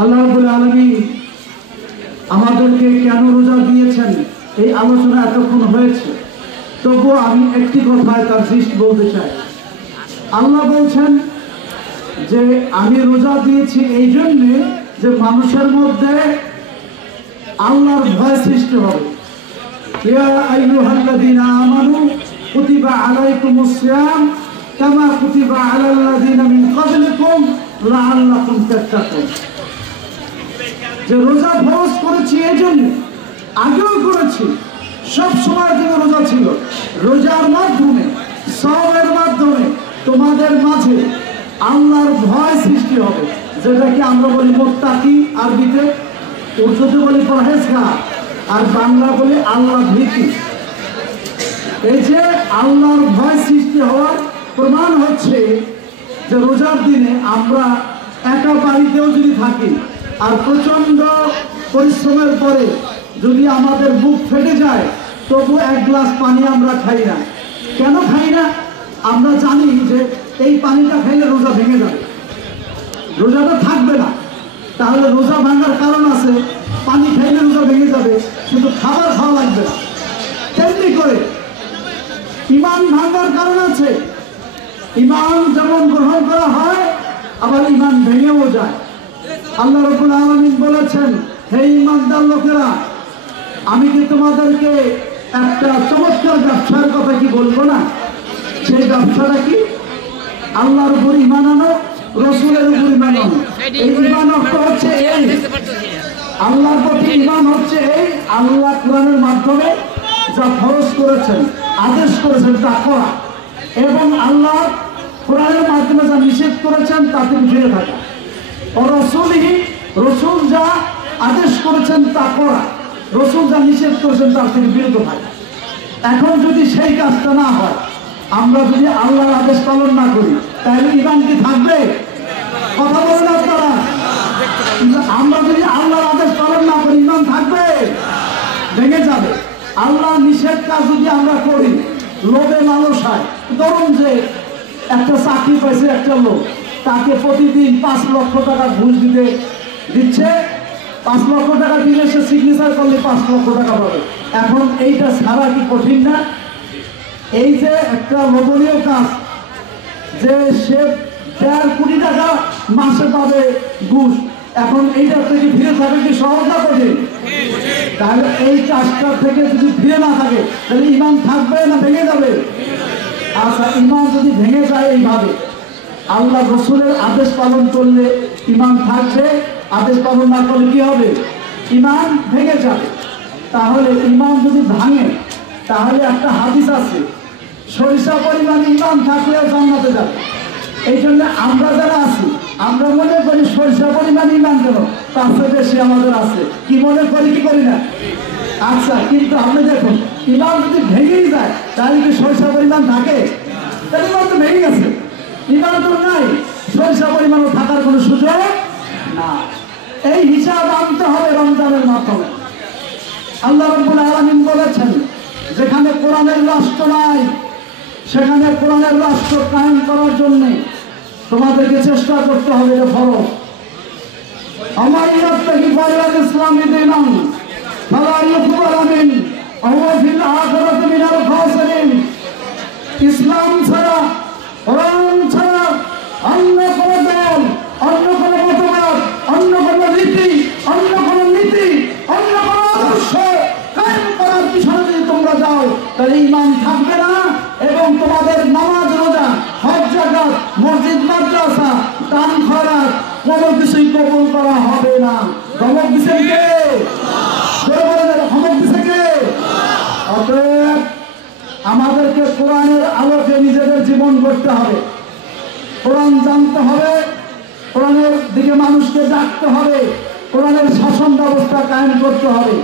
আল্লাহ রাব্বুল আলামিন আমাদেরকে কেন রোজা দিয়েছেন এই আলোচনা এতক্ষণ হয়েছে, তবুও আমি একটি কথায় তার দৃষ্টি বলতে চাই। আল্লাহ বলছেন যে আমি রোজা দিয়েছি এই জন্যে যে মানুষের মধ্যে আল্লাহর ভয় সৃষ্টি হবে। ইয়া আইয়ুহাল্লাযীনা আমানু কুতিবা আলাইকুমুস সিয়াম কামা কুতিবা আলাল্লাযীনা মিন ক্বাবলিকুম লাআল্লাকুম তাত্তাকুন। যে রোজা ফরজ করেছি এই জন্য, আগেও করেছি, সব সময় জন্য রোজা ছিল। রোজার মাধ্যমে, সওমের মাধ্যমে তোমাদের মাঝে আল্লাহর ভয় সৃষ্টি হবে, যেটাকে আমরা বলি মুত্তাকি, আরবিতে, উর্দুতে বলি পরহেজগার, আর বাংলা বলি আল্লাহ ভীতি। এই যে আল্লাহর ভয় সৃষ্টি হওয়ার প্রমাণ হচ্ছে যে রোজার দিনে আমরা একা বাড়িতেও যদি থাকি আর প্রচন্ড পরিশ্রমের পরে যদি আমাদের বুক ফেটে যায়, তবু এক গ্লাস পানি আমরা খাই না। কেন খাই না? আমরা জানি যে এই পানিটা খাইলে রোজা ভেঙে যাবে, রোজাটা থাকবে না। তাহলে রোজা ভাঙার কারণ আছে, পানি খাইলে রোজা ভেঙে যাবে, কিন্তু খাবার খাওয়া লাগবে না। তেমনি করে ঈমান ভাঙার কারণ আছে। ঈমান যেমন গ্রহণ করা হয়, আবার ঈমান ভেঙেও যায়। আল্লাহ রাব্বুল আলামিন বলেছেন, হে ঈমানদার লোকেরা, আমি কি তোমাদেরকে একটা চমৎকার ব্যবসার কথা কি বলবো না? সেই ব্যবসাটা কি? আল্লাহর উপর ঈমান আনো, রাসূলের উপর ঈমান আনো। এই ঈমান অর্থ হচ্ছে এই, আল্লাহর প্রতি ঈমান হচ্ছে এই, আল্লাহ কোরআনের মাধ্যমে যা ফরজ করেছেন, আদেশ করেছেন তা করা, এবং আল্লাহ কোরআনের মাধ্যমে যা নিষেধ করেছেন তা থেকে ফিরে থাকা। রাসূলহি, রাসূল যা আদেশ করেছেন তা করা, রাসূল যা নিষেধ করেছেন তার থেকে বিরত থাকা। এখন যদি সেই কাজটা না হয়, আমরা যদি আল্লাহর আদেশ পালন না করি, তাহলে ঈমান কি থাকবে? কথা বলেন আপনারা। আমরা যদি আল্লাহর আদেশ পালন না করি, ঈমান থাকবে? ভেঙে যাবে। আল্লাহর নিষেধ কাজ যদি আমরা করি, লোভে লালসায়, ধরুন যে একটা চাকরি পাইছে একটা লোক, তাকে প্রতিদিন 5 লক্ষ টাকা ঘুষ দিচ্ছে, 5 লক্ষ টাকা দিলে সে সিগনেচার করলে 5 লক্ষ টাকা পাবে। এখন এইটা ছাড়া কি কঠিন না? এই যে একটা লোভনীয় কাজ, যে সে 1.5 কোটি টাকা মাসে পাবে ঘুষ, এখন এইটা থেকে ফিরে থাকে কি সহজ না কঠিন? তাহলে এই কাজটা থেকে যদি ফিরে না থাকে, তাহলে ঈমান থাকবে না ভেঙে যাবে? আচ্ছা, ঈমান যদি ভেঙে যায় এইভাবে, আল্লাহ রাসূলের আদেশ পালন করলে ঈমান থাকবে, আদেশ পালন না করলে কি হবে? ঈমান ভেঙে যাবে। তাহলে ঈমান যদি ভাঙে, তাহলে একটা হাদিস আছে, সরিষা পরিমাণ ঈমান থাকলেও জান্নাতে যাবে। এই জন্য আমরা যারা আছি, আমরা মনে করি সরিষা পরিমাণ ঈমান কেন, তার চেয়ে বেশি আমাদের আছে, কি মনে করি কি করি না? আচ্ছা, কিন্তু আপনি দেখুন, ঈমান যদি ভেঙেই যায়, তাহলে কি সরিষা পরিমাণ থাকে? তাহলে ঈমান তো ভেঙে গেছে, ঈমান তো নাই, সরিষা পরিমাণও থাকার কোনো সুযোগ না। এই হিসাব আনতে হবে রমজানের মাধ্যমে। আল্লাহ রাব্বুল আলামিন বলেছেন, যেখানে কোরআনের রাষ্ট্র নাই, সেখানে কোরআনের রাষ্ট্র কায়েম করার জন্য তোমাদেরকে চেষ্টা করতে হবে। এটা ফরজ। আমার ইয়াত্তাকি গায়রাল ইসলামি দীনান ফালা ইউকবাল মিনহু ওয়া হুয়া ফিল আখিরাতি মিনাল খাসিরিন। ইসলাম ছাড়া, কোরআন ছাড়া অন্য কোনো দল, অন্য কোনো মতবাদ, অন্য কোনো রীতি, অন্য কোনো নীতি, অন্য কোনো আদর্শ কায়েম করার পিছনে যদি তোমরা যাও, তাহলে ঈমান থাকবে না, এবং তোমাদের নামাজ, রোজা, হজ, যাকাত, মসজিদ, মাদ্রাসা, দান, খয়রাত কোনো কিছুই কবুল করা হবে না। ধমক দিচ্ছেন কে? ধমক দিচ্ছে কে? অতএব আমাদেরকে কোরআনের আলোকে নিজেদের জীবন গড়তে হবে, কোরআন জানতে হবে, কোরআনের দিকে মানুষকে ডাকতে হবে, কোরআনের শাসন ব্যবস্থা কায়েম করতে হবে।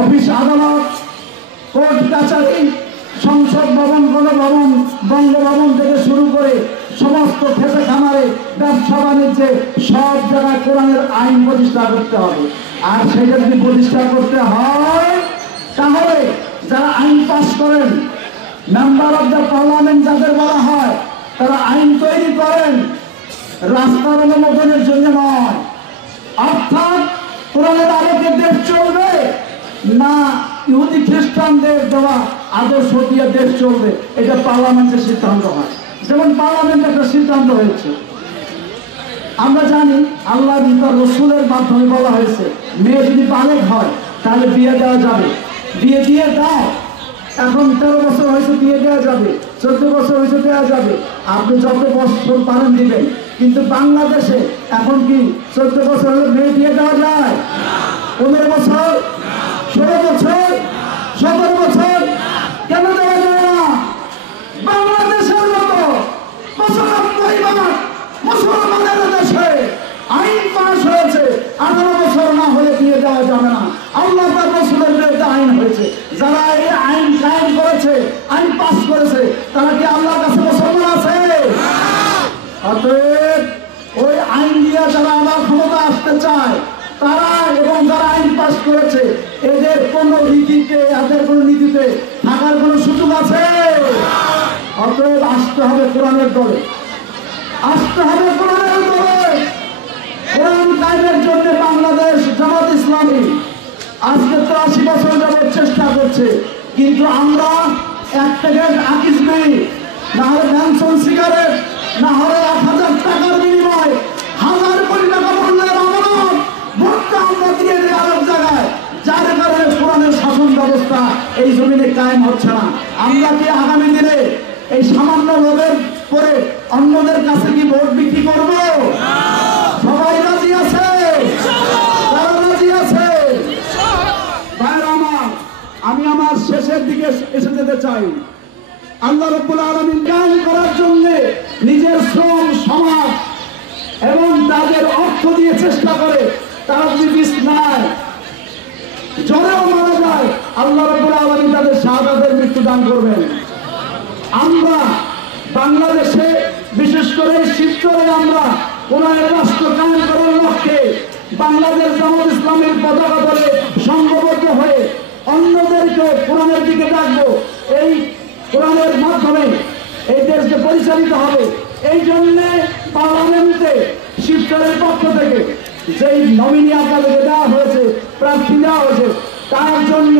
অফিস, আদালত, কোর্ট কাছারি, সংসদ ভবন, গণভবন, বঙ্গভবন থেকে শুরু করে সমস্ত খেতে খামারে, ব্যবসা বাণিজ্যে, সব জায়গায় কোরআনের আইন প্রতিষ্ঠা করতে হবে। আর সেটা যদি প্রতিষ্ঠা করতে হয়, তাহলে যারা আইন পাস করেন, মেম্বার অব দ্য পার্লামেন্ট যাদের বলা হয়, তারা আইন তৈরি করেন রাস্তার অনুমোদনের জন্য নয়, না ইহুদি খ্রিস্টানদের দেওয়া আদর্শ দিয়ে দেশ চলবে, এটা পার্লামেন্টের সিদ্ধান্ত হয়। যেমন পার্লামেন্টে একটা সিদ্ধান্ত হয়েছে, আমরা জানি আল্লাহ তার রসুলের মাধ্যমে বলা হয়েছে মেয়ে যদি বালেগ হয় তাহলে বিয়ে দেওয়া যাবে, বিয়ে দিয়ে দাও। এখন 13 বছর হয়েছে বিয়ে দেওয়া যাবে, 14 বছর হয়েছে দেওয়া যাবে, আপনি যত বছর পারেন দিবেন। কিন্তু বাংলাদেশে এখন কি 14 বছর হলে মেয়ে দিয়ে দেওয়া যায়? 15 বছর, 16 বছর, 17 বছর কেন দেওয়া যায় না? বাংলাদেশের মতো মুসলমানের দেশে আইন পাশ হয়েছে, 18 বছর না হলে বিয়ে দেওয়া যাবে না। আল্লাহ তার রাসূলের বিরুদ্ধে আইন হয়েছে, যারা এই আইন কায়েম করেছে, আইন পাস করেছে, তারা কি আল্লাহর কাছে মুসলমান আছে? অতএব ওই আইন দিয়ে যারা আমার ক্ষমতা আসতে চায় তারা এবং যারা আইন পাস করেছে এদের কোন রীতিতে, এদের কোন নীতিতে থাকার কোন সুযোগ আছে? অতএব আসতে হবে কোরআনের দলে, আসতে হবে কোরআনের দলে। কোরআন কায়েমের জন্য বাংলাদেশ জামাত ইসলামী আজকে 83 বছর যাবত চেষ্টা করছে, কিন্তু আমরা এক প্যাকেট আকিস বিড়ি, না হলে ম্যানসন সিগারেট, না হলে 1000 টাকার বিনিময়ে 1000 কোটি টাকা মূল্যের আমানত ভোটটা আমরা দিয়ে দিই আরেক জায়গায়, যার কারণে কোরআনের শাসন ব্যবস্থা এই জমিনে কায়েম হচ্ছে না। আমরা কি আগামী দিনে এই সামান্য লোভের করে অন্যদের কাছে কি ভোট বিক্রি করবো? সবাই রাজি আছে? তারা রাজি আছে? আমি আমার শেষের দিকে এসে যেতে চাই। আল্লাহ রাব্বুল আলামিন কায়েম করার জন্য নিজের শ্রম, সমাজ এবং তাদের অর্থ দিয়ে চেষ্টা করে, তারা যদি বিছনায় জ্বরেও মারা যায় আল্লাহ রাব্বুল আলামিন তাদের শাহাদাতের মৃত্যু দান করবেন। আমরা বাংলাদেশে বিশেষ করে শিবচরে আমরা কোরআনের রাষ্ট্র কায়েম করার লক্ষ্যে বাংলাদেশ জামাত ইসলামের পতাকা ধরে সংঘবদ্ধ হয়ে অন্যদেরকে কোরআনের দিকে ডাকবো। এই কোরআনের মাধ্যমে এই দেশকে পরিচালিত হবে। এই জন্যে পার্লামেন্টে শিবচরের পক্ষ থেকে যেই নমিনি আপনাদেরকে দেওয়া হয়েছে, প্রার্থী দেওয়া হয়েছে, তার জন্য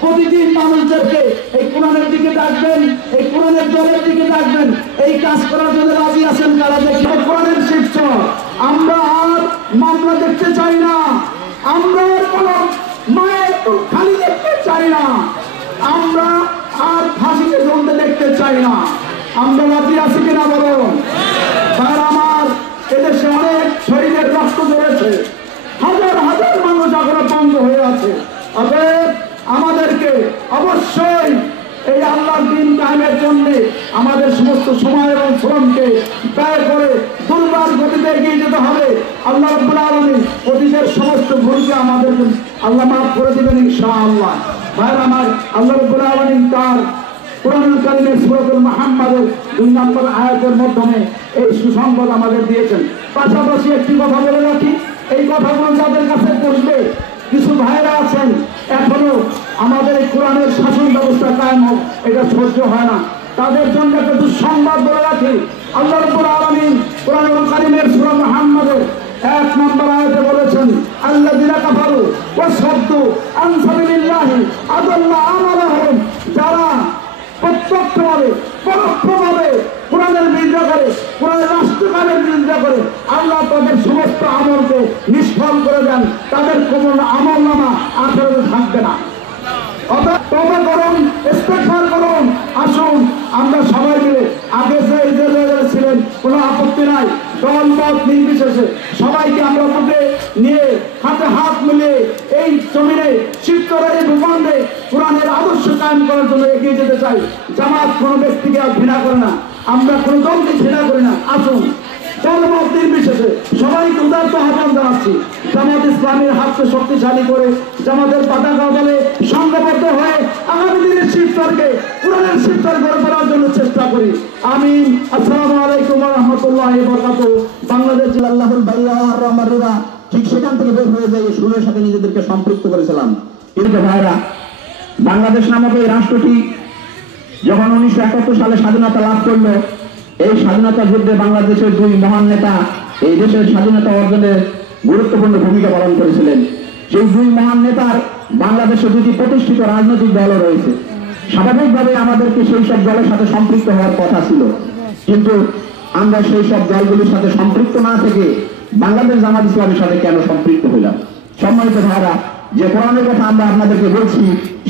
প্রতিদিন মানুষদেরকে এই কোরআনের দিকে ডাকবেন, এই কোরআনের দলের দিকে ডাকবেন। এই কাজ করার জন্য রাজি আছেন তারা? দেখবেন কোরআনের শিবচর আমরা আর মামলা দেখতে চাই না, আমরা কোন মায়ের খালি দেখতে চাই না, আমরা আর ফাঁসিতে ঝুলতে দেখতে চাই না। আমরা রাজি আছি কিনা বলুন? তার আমার এদেশে অনেক শহীদের রক্ত ঝরেছে, হাজার হাজার মানুষ এখনো বন্ধ হয়ে আছে। অতএব আমাদেরকে অবশ্যই এই আল্লাহর দ্বীন কায়েমের জন্য আমাদের সমস্ত সময় এবং শ্রমকে ব্যয় করে দুর্বার গতিতে এগিয়ে যেতে হবে। আল্লাহ রাব্বুল আলামিন অতীতের সমস্ত ভুলকে আমাদেরকে আল্লাহ মাফ করে দিবেন ইনশাআল্লাহ। ভাই আমার, আল্লাহ রাব্বুল আলামিন তার কোরআনুল কারীমের সূরাতুল মুহাম্মাদের 2 নম্বর আয়াতের মাধ্যমে এই সুসংবাদ আমাদের দিয়েছেন। পাশাপাশি একটি কথা বলে রাখি, এই কথাগুলো যাদের কাছে পৌঁছবে, কিছু ভাইরা আছেন এখনো আমাদের এই কোরআনের শাসন ব্যবস্থা কায়েম হোক এটা সহ্য হয় না, তাদের জন্য একটা দুঃসংবাদ বলে রাখি। আল্লাহ রাব্বুল আলামিন কোরআনুল কারীমের সূরা মুহাম্মাদের 1 নম্বর আয়াতে বলেছেন, আল্লাযীনা কাফারু ওয়া সাদ্দু আন সাবিলিল্লাহি আযাল্লা আমালাহুম, যারা প্রত্যক্ষভাবে পরোক্ষভাবে কোরআনের বিরোধিতা করে, কোরআনের রাষ্ট্রকায়েমের বিরোধিতা করে, আল্লাহ তাদের সমস্ত আমলকে নিষ্ফল করে দেন, তাদের কোনো আমল নামা আখেরাতে থাকবে না। তওবা করুন, ইস্তিগফার করুন। আসুন আমরা সবাই মিলে, আগে যে ছিলেন কোনো আপত্তি নাই, দল মত নির্বিশেষে সবাইকে আমরা বুকে নিয়ে হাতে হাত মিলিয়ে এই জমিনে শিবচরের এই ভূখণ্ডে কোরআনের আদর্শ কায়েম করার জন্য এগিয়ে যেতে চাই। জামাত কোনো ব্যক্তিকে আর ঘৃণা করে না, আমরা কোনো দলকে ঘৃণা করি না। আসুন দলমত নির্বিশেষে সবাইকে উদারত আহ্বান জানাচ্ছি, জামাত ইসলামের হাতকে শক্তিশালী করে জামাতের পতাকা দলে সংঘবদ্ধ হয়ে আগামী দিনের শিবচরকে কোরআনের শিবচর গড়ে তোলার জন্য চেষ্টা করি। আমিন। আসসালামু আলাইকুম ওয়া রাহমাতুল্লাহি ওয়া বারাকাতুহু। বাংলাদেশ আল্লাহুল বারিয়া ওয়া রাহমাতুল্লাহ, ঠিক সেখান থেকে বের হয়ে যায় সুরের সাথে নিজেদেরকে সম্পৃক্ত করেছিলাম। কিন্তু ভাইরা, বাংলাদেশ নামক এই রাষ্ট্রটি যখন 1971 সালে স্বাধীনতা লাভ করলো, এই স্বাধীনতা যুদ্ধে বাংলাদেশের 2 মহান নেতা এই দেশের স্বাধীনতা অর্জনে গুরুত্বপূর্ণ ভূমিকা পালন করেছিলেন। সেই 2 মহান নেতার বাংলাদেশে দুটি প্রতিষ্ঠিত রাজনৈতিক দলও রয়েছে। স্বাভাবিকভাবে আমাদেরকে সেই সব দলের সাথে সম্পৃক্ত হওয়ার কথা ছিল, কিন্তু আমরা সেই সব দলগুলির সাথে সম্পৃক্ত না থেকে বাংলাদেশ জামাত ইসলামের সাথে কেন সম্পৃক্ত হইলাম? সম্মানিত ভাইরা, যে কোরআনের কথা আমরা আপনাদেরকে বলছি,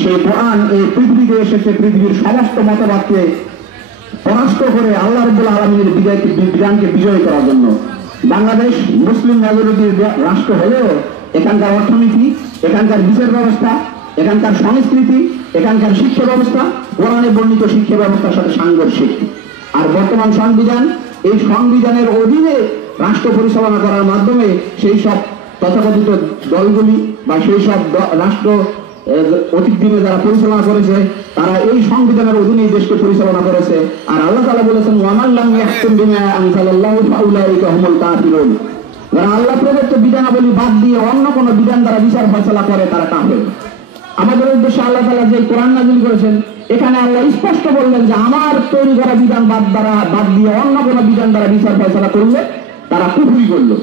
সেই কোরআন এই পৃথিবীতে এসেছে পৃথিবীর সমস্ত মতবাদকে পরাস্ত করে আল্লাহ রাব্বুল আলামিনের বিধানকে বিজয় করার জন্য। বাংলাদেশ মুসলিম মেজরিটির রাষ্ট্র হলেও এখানকার অর্থনীতি, এখানকার বিচার ব্যবস্থা, এখানকার সংস্কৃতি, এখানকার শিক্ষা ব্যবস্থা কোরআনে বর্ণিত শিক্ষা ব্যবস্থার সাথে সাংঘর্ষিক। আর বর্তমান সংবিধান, এই সংবিধানের অধীনে রাষ্ট্র পরিচালনা করার মাধ্যমে সেই সব তথাকথিত দলগুলি বা সেই সব রাষ্ট্র অতীত দিনে যারা পরিচালনা করেছে তারা এই সংবিধানের অধীনেই দেশকে পরিচালনা করেছে। আর আল্লাহ তাআলা বলেছেন, ওয়ামান লাম ইয়াহকুম বিমা আনজালাল্লাহু ফাউলাইকা হুমুল কাফিরুন। যারা আল্লাহ প্রদত্ত বিধানাবলী বাদ দিয়ে অন্য কোনো বিধান দ্বারা বিচার ফয়সালা করে তারা কাফের। আমাদের উদ্দেশ্যে আল্লাহ তাআলা যে কোরআন নাযিল করেছেন, এখানে আল্লাহ স্পষ্ট বললেন যে আমার তৈরি করা বিধান বাদ দিয়ে অন্য কোনো বিধান দ্বারা বিচার ফয়সালা করলে তারা কুফরি করলো।